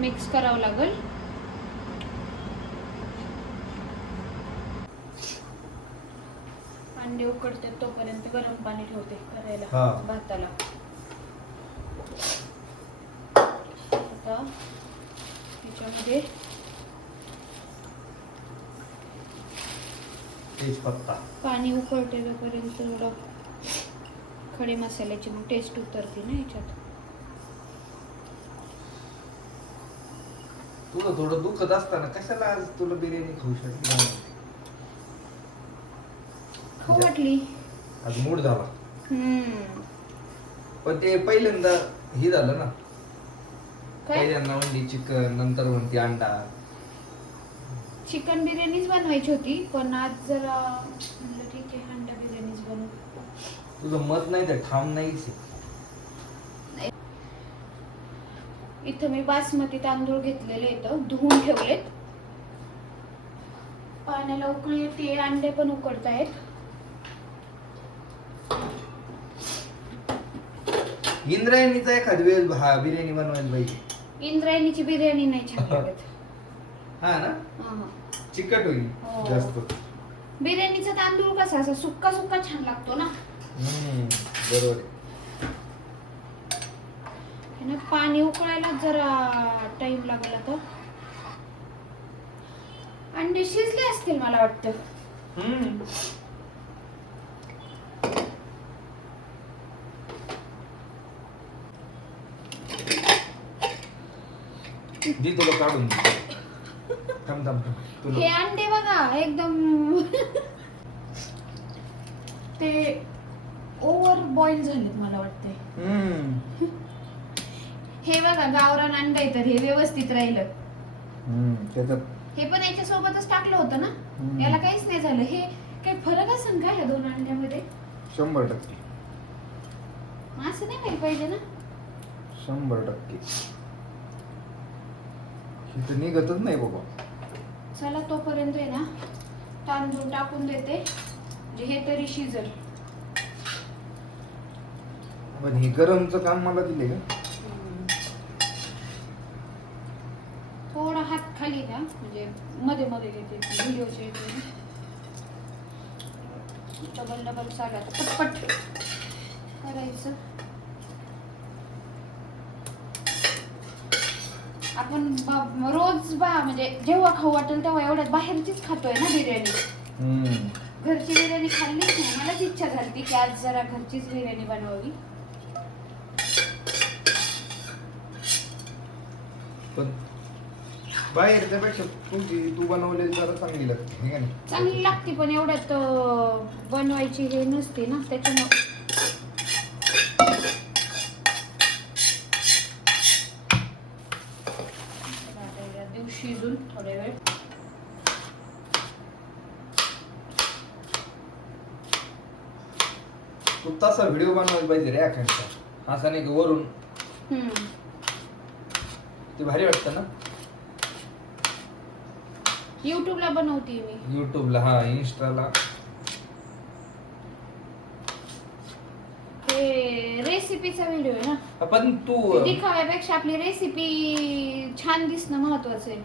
Mix करावं लागेल. अंडे उकडते तोपर्यंत गरम पाणी ठेवते करायला भाताला. आता त्याच्यामध्ये तेजपत्ता पाणी उकळते तोपर्यंत थोडं खडे मसाल्याची मग टेस्ट उतरते ना याच्यात. तुला थोडं दुखत असताना कशाला आज तुला बिर्याणी खाऊ शकते? खाऊ वाटली. आज मूड झाला. पण ते पहिल्यांदा हे झालं ना, पहिल्यांदा म्हणली चिकन, नंतर म्हणते अंडा. चिकन बिर्याणीच बनवायची होती पण आज जरा म्हणलं ठीक आहे अंडा बिर्याणीच बनवू. तुझं मत नाही तर ठाम नाहीच. इथं मी बासमती तांदूळ घेतलेले इथं धुवून ठेवलेत. पाण्याला उकळी येते, अंडे पण उकडतायत. इंद्रायणीचा एखाद वेळ बिर्याणी बनवायला पाहिजे. इंद्रायणीची बिर्याणी नाही छान लागत. हा ना, चिकट होईल जास्त. बिर्याणीचा तांदूळ कसा असा सुक्का सुक्का छान लागतो ना. बरोबर. पाणी उकळायला जरा टाइम लागला. आता अंडे शिजले असतील मला वाटतं. दी तुला काढून थांब थांब हे अंडे बघा एकदम ते ओव्हर बॉईल झालेत मला वाटते. हे बघा गावरान अंडा आहे तर हे व्यवस्थित राहिलं. हे पण याच्या सोबतच टाकलं होतं ना, याला काहीच नाही झालं. हे काही फरक असेल का ह्या दोन अंड्यामध्ये? 100%. असं नाही व्हायला पाहिजे ना. 100%. हे तर निघतच नाही बाबा. चला तोपर्यंत आहे ना तांदूळ टाकून देते म्हणजे हे तरी शिजल. पण हे गरमचं काम मला दिले का? थोडा हात खाली द्या म्हणजे मध्ये मध्ये घेते व्हिडिओचे. डबल डबल चालू पटपट करायचं. आपण रोज म्हणजे जेव्हा खाऊ वाटेल तेव्हा एवढ्यात बाहेरचीच खातोय ना बिर्याणी. घरची बिर्याणी खाल्लीच नाही. मलाच इच्छा झाली की आज जरा घरचीच बिर्याणी बनवावी. पण बाहेरच्या पेक्षा तू बनवलेली जरा चांगली लागते. चांगली लागते पण एवढ्यात बनवायची हे नसते ना त्याच्यामुळे. शिजून थोड्या वेळ तू तसा व्हिडिओ बनवायला पाहिजे रे अखंडचा. असा नाही की वरून. ते भारी वाटतं ना. युट्यूबला बनवते मी. युट्यूबला हा, इन्स्टाला. हे रेसिपीचा व्हिडिओ आहे ना. पण तू दिखाव्यापेक्षा आपली रेसिपी छान दिसणं महत्वाचं आहे.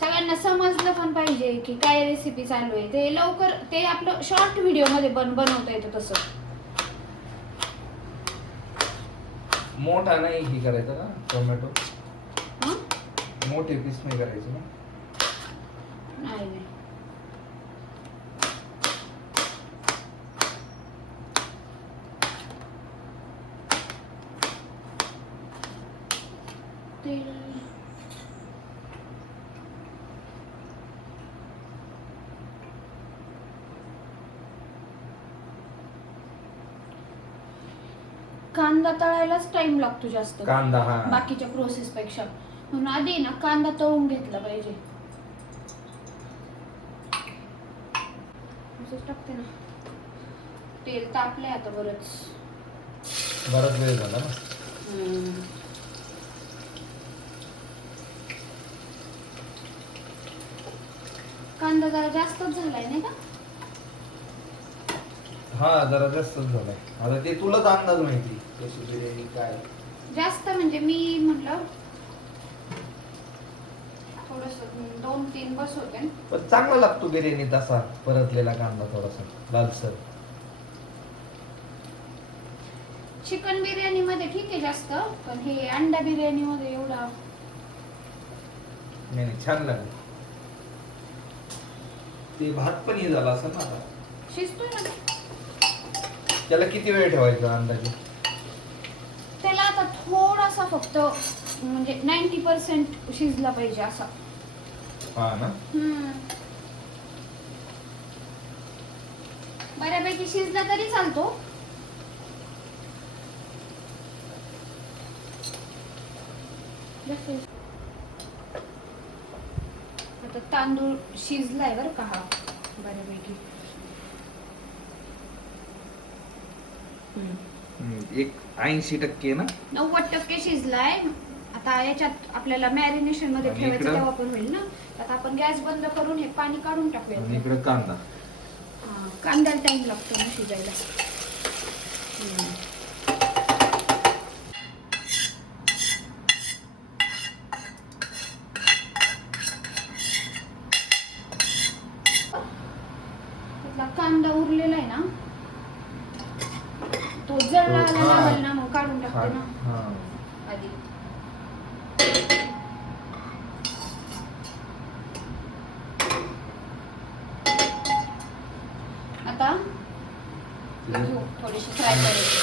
सगळ्यांना समजलं पण पाहिजे की काय रेसिपी चालू आहे. ते लवकर ते आपलं शॉर्ट व्हिडिओ मध्ये बनवता येतं तसं. मोठा नाही ही करायचं का टोमॅटो? मोठे पीस नाही करायचे ना. नाही नाही तेल कांदा तळायलाच टाइम लागतो जास्त कांदा. हा, बाकीच्या प्रोसेस पेक्षा. म्हणून आधी ना कांदा तळून घेतला पाहिजे. असंच टाकते ना. तेल तापले आता बराच वेळ झाला ना. कांदा जरा जास्तच झालाय नाही का? हा, जरा जास्तच झालाय. आता ते तुलाच अंदाज माहिती कशी बिर्याणी काय. जास्त म्हणजे मी म्हटलं थोडस 2-3 बस होते. पण चांगला लागतो बिर्याणी तसा परतलेला कांदा थोडासा लालसर. चिकन बिर्याणी मध्ये ठीक आहे जास्त, पण हे अंडा बिर्याणी मध्ये एवढा नाही छान लागलं. ते भात पण हे झाला असं ना आता. शिजतोय ना ते. त्याला किती वेळ ठेवायचा अंदाजे? त्याला आता थोडासा फक्त म्हणजे 90% शिजला पाहिजे असा. हा ना. बऱ्यापैकी शिजला तरी चालतो. आता तांदूळ शिजलाय बरं का हा बऱ्यापैकी. एक 80% ना. 90% शिजलाय. आता याच्यात आपल्याला मॅरिनेशन मध्ये आणि ठेवायचं इकडं? तेव्हा पण होईल ना. आता आपण गॅस बंद करून हे पाणी काढून आणि टाकूया. इकडे कांदा. कांद्याला टाइम लागतो ना शिजायला. कांदा उरलेला आहे ना, तो जळला लागेल ना, मग काढून टाकते ना आधी. आता थोडीशी फ्राय करायची.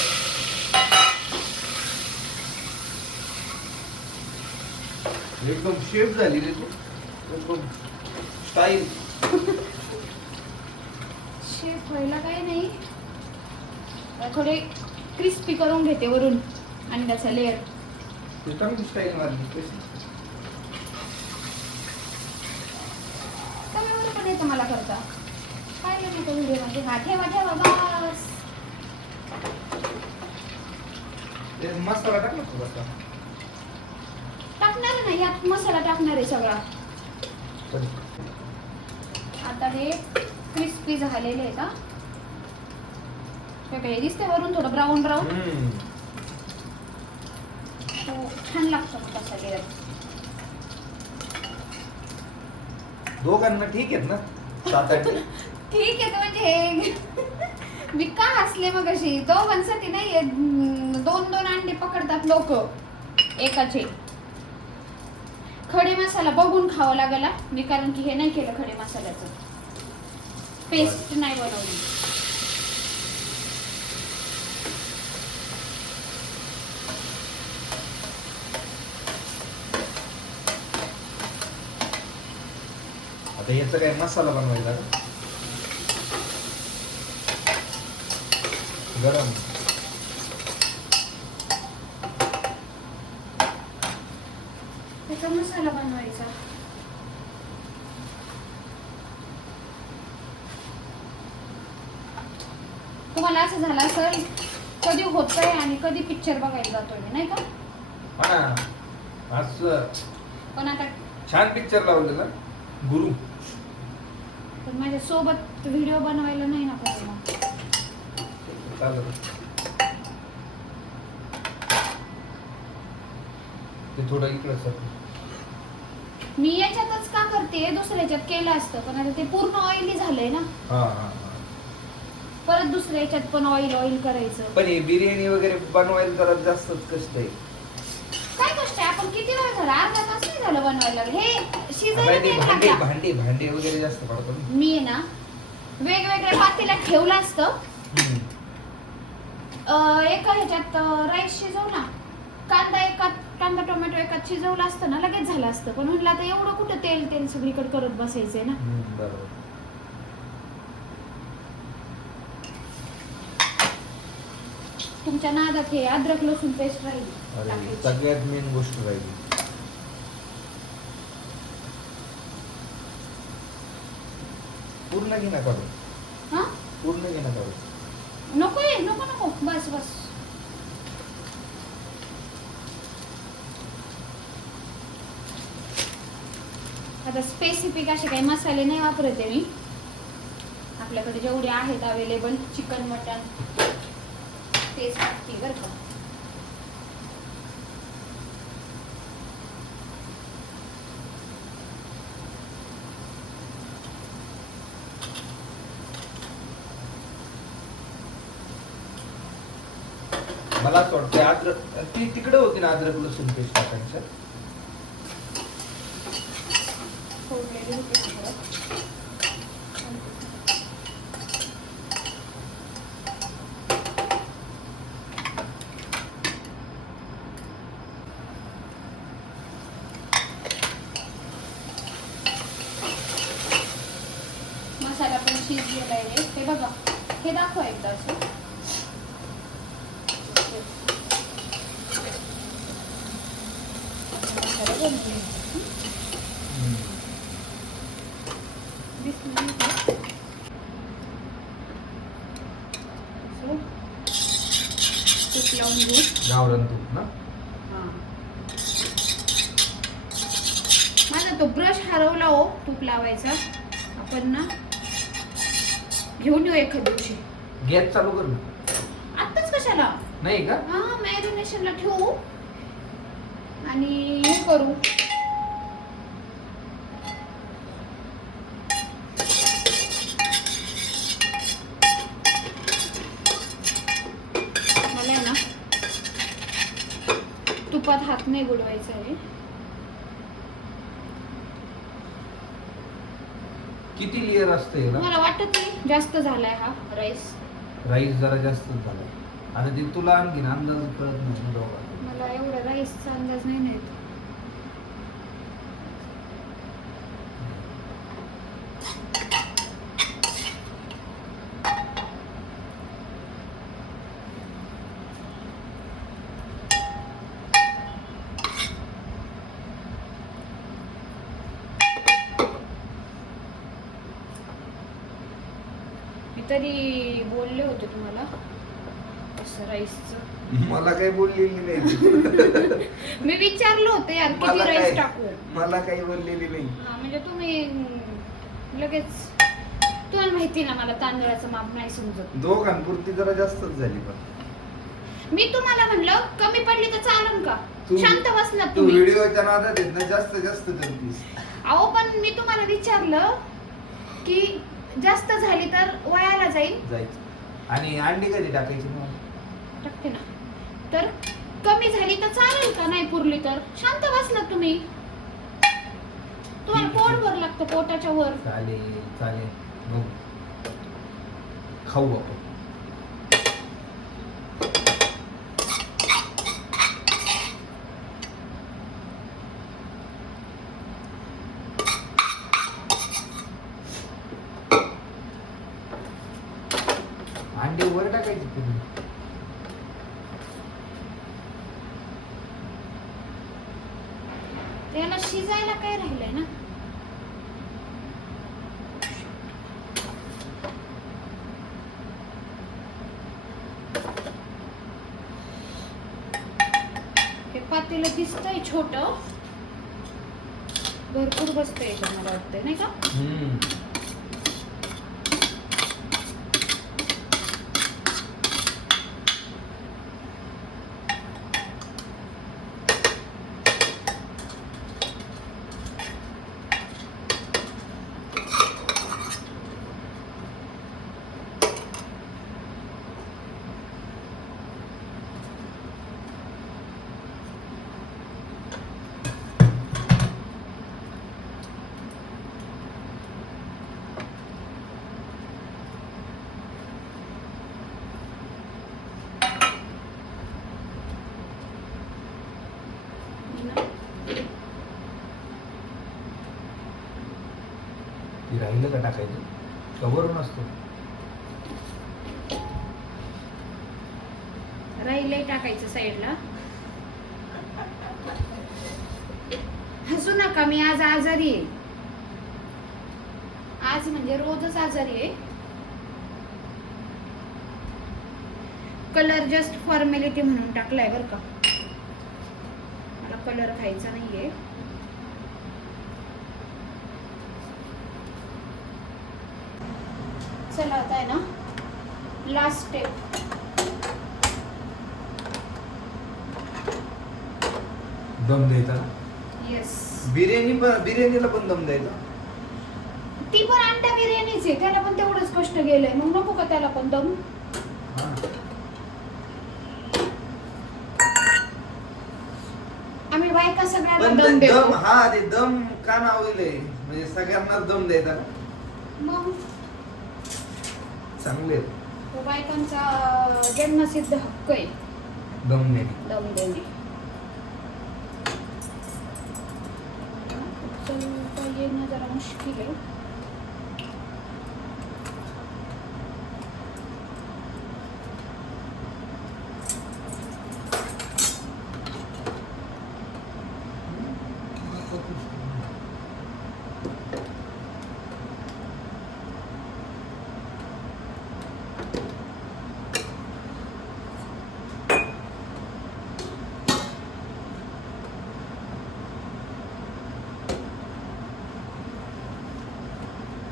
एकदम शेफ झाली रे तू. एकदम स्टाईल. शेफ व्हायला काही नाही, थोडे क्रिस्पी करून घेते वरून अंड्याचा लेअर. तू चांगली स्टाईल मारली कशी. त्यामुळे पण येतं मला करता. पाहिलं नाही का व्हिडिओ मध्ये? हा ठेवा ठेवा बस. ते मसाला टाकला तू बसा. टाकणार नाही यात मसाला टाकणार आहे सगळा. आता हे क्रिस्पी झालेले आहे का? हे दिसते वरून थोडं ब्राऊन ब्राऊन. छान लागतं मग तसा लेअर. दोघांना ठीक आहेत ना? 7-8. ठीक आहे म्हणजे हे मी का हसले मग अशी. दोघांसाठी नाही, 2-2 अंडे पकडतात लोक एकाचे. खडे मसाला बघून खावं लागेल मी, कारण की हे नाही केलं खडे मसाल्याचं. पेस्ट नाही बनवली. आता याचा काय मसाला बनवायचा का? गरम. त्याचा मसाला बनवायचा. तुम्हाला असं झालं असेल कधी होतंय आणि कधी पिक्चर बघायला जातोय नाही का? पण आता छान पिक्चर लावलेला गुरु. पण माझ्या सोबत व्हिडिओ बनवायला नाही ना पाहिजे. ते थोडं इकडे सर. मी याच्यातच का करते, दुसऱ्याच्यात केलं असतं पण आता ते पूर्ण ऑइली झालंय ना. परत दुसऱ्या याच्यात पण ऑइल करायचं. पण ही बिर्याणी वगैरे बनवायला जरा जास्तच कष्ट आहे. काय कष्ट आहे? आपण किती वेळ झाला? अर्धा तास नाही झालं बनवायला. हे शिजायला भांडे वगैरे जास्त पडतात. मी आहे ना वेगवेगळ्या पातेल्यात ठेवलं असतं. एका ह्याच्यात राईस शिजवला, कांदा टोमॅटो एकात शिजवला असतं ना, लगेच झालं असतं. पण म्हणलं आता एवढं कुठं तेल सगळीकडे करत बसायचंय ना. बरोबर. तुमच्या नादात हे अद्रक लसूण पेस्ट राहील. सगळ्यात मेन गोष्ट राहिली. पूर्ण घे ना काढून. हा पूर्ण घे ना काढून. नको बस. आता स्पेसिफिक असे काही मसाले नाही वापरते मी. आपल्याकडे जेवढे आहेत अवेलेबल चिकन मटन तेच टाकते बरं का. मला असं वाटतं अद्रक ती तिकडे होती ना अद्रक लसूण पेस्ट टाकायचं. फोडलेली होती सगळं. मसाला पण शिजलेला आहे ते बघा. हे दाखवा एकदा असं. मसाला बनतो. दिसलं नाही का? असं. तूप लावून घेऊ. गावरान तूप ना. हा. माझा तो ब्रश हरवला हो तूप लावायचा. आपण ना घेऊन येऊ एखाद दिवशी. गॅस चालू कर ना. आत्ताच कशाला? नाही का? हा मॅरिनेशनला ठेवू आणि हे करू. मला ना तुपात हात नाही बुडवायचा आहे. किती लेअर असते याला? मला वाटत नाही जास्त झालाय हा राईस. राईस जरा जास्तच झाला आणि ते तुला आणखीन अंदाज कळत नाही दोघांना. मला एवढा राईसचा अंदाज नाही येत. मी तरी बोलले होते तुम्हाला असं राईसचं. मला काही बोललेली नाही. मी विचारलं होतं यार किती मला राईस काय- टाकू. मला काही बोललेली नाही. हा म्हणजे तुम्ही लगेच तुम्हाला माहिती ना मला तांदळाचं माप नाही समजत. दोघांपुरती जरा जास्तच झाली पण. मी तुम्हाला म्हणलं कमी पडली तर चालेल का? तू- शांत बसला तू तुम्ही. व्हिडिओच्या नादात आहेत ना जास्त जास्त करतीस. अहो पण मी तुम्हाला विचारलं की जास्त झाली तर वयाला जाईल. जायचं आणि अंडी कधी टाकायची मग? टाकते ना. तर कमी झाली तर चालेल का? नाही पुरली तर शांत बसला तुम्ही. तुम्हाला पोट भर लागतं पोटाच्या वर. चालेल चालेल बघू खाऊ आपण. अंडे वर टाकायची तुम्ही. त्याला शिजायला काय राहिलंय ना. हे पातेलं दिसतंय छोट भरपूर बसतंय का मला वाटतंय नाही का. ती राहिलं का टाकायचं? कवरून असतो. राहिलंय टाकायचं साईडला. हसू नका मी आज आजारी आहे. आज म्हणजे रोजच आजारी आहे. कलर जस्ट फॉर्मॅलिटी म्हणून टाकलाय बर का. मला कलर खायचा नाहीये. चला आता आहे ना लास्ट स्टेप. दम द्यायचा ना. येस बिर्याणीला पण दम द्यायचा. ती पण अंडा बिर्याणीच आहे. त्याला पण तेवढंच कष्ट गेलंय. मग नको का त्याला पण दम. हा. सगळ्यांना पण दम ते देतो. दम, हा ते दम का नाव दिलंय म्हणजे सगळ्यांना दम द्यायचा ना. मग चांगले आहेत. तो बायकांचा जन्मसिद्ध हक्क आहे दम देणे. दम देणे. उचलता येणं जरा मुश्किल आहे.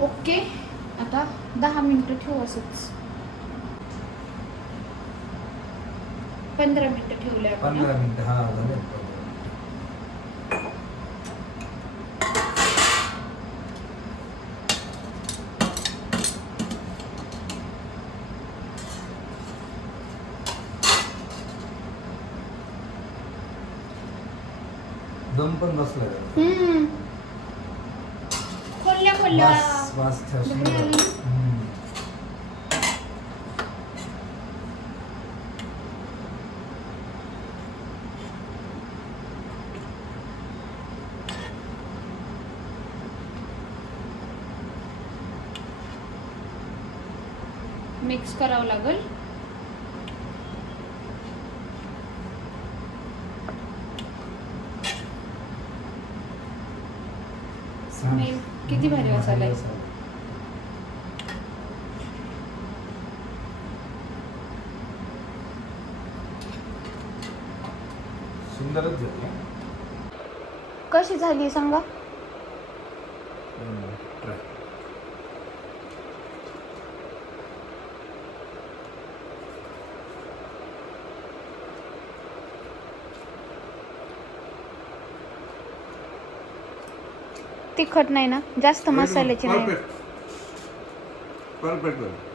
ओके, आता 10 मिनिटं ठेवू असंच. 15 मिनिटं ठेवले आपण. 15 मिनिटं हा झाले. दम पण बसला का? खोलल्या वास वास छान भारी आली. मिक्स करावं लागेल. स्मेल किती भारी मसाला आहे. सुंदरच झाली. कशी झाली सांगा. तिखट नाही ना, जास्त मसाल्याची नाही. परफेक्ट.